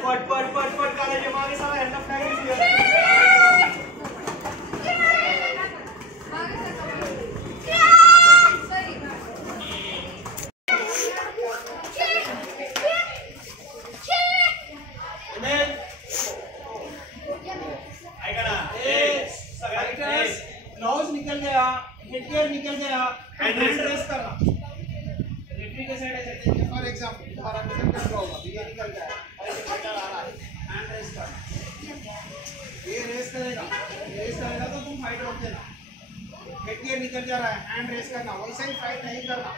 पट काढायचे मागे सगळं ह्यांना प्रॅक्टिस कर. ऐका ना, ग्लव्स निकल गया, हेडगियर निकल गया, हैंड रेस करना. रेफरी के साइड ऐसे देखिए, फॉर एग्जांपल तुम्हारा मिशन कर रहा होगा, ये निकल गया, हैंड रेस करना. ये रेस करेगा तो तुम फाइट रोक देना. हेडगियर निकल जा रहा है, हैंड रेस करना. वैसे ही फाइट नहीं करना,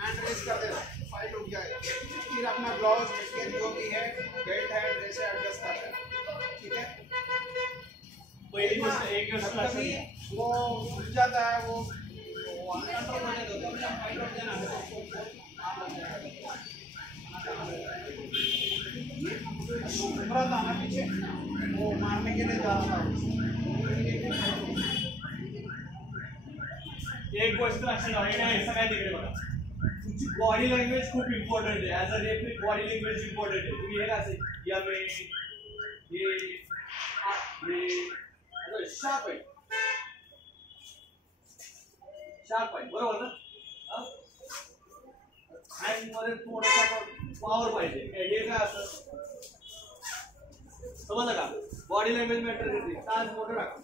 हैंड रेस कर देना, फाइट रुक जाएगा. फिर अपना ग्लव्स हेडगियर जो भी है, बेल्ट है, ड्रेस है, एडजस्ट कर देना. ठीक है. पहली एक कभी वो उठ जाता है, वो अनकंट्रोल हो जाता है, तो हम फाइट रोक देना. उभरा था ना पीछे, वो मारने के लिए जा रहा था. एक गोष्ट लक्षात ठेवा, हे सगळ्या तिकडे बघा. तुमची बॉडी लँग्वेज खूप इम्पॉर्टंट आहे. As a referee body language important आहे. तुम्ही हे कसं या शार्प आहे, शार्प आहे, बरोबर ना. हँड मध्ये थोडासा पॉवर पाहिजे. हे काय असं समजलं का. बॉडी लँग्वेज मॅटर करते. ताज मोठं टाका.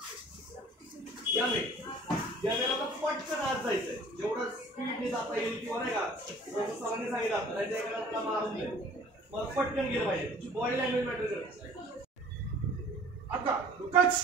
यावेळेला तर पटकन आत जायचंय, जेवढं स्पीडने जाता येईल किंवा नाही का, सरांनी सांगितलं आपल्याला त्या एकाला तुला मारून दे, मग पटकन गेलं पाहिजे. तुमची बॉडी लँग्वेज मॅटर करते. आता रुकच.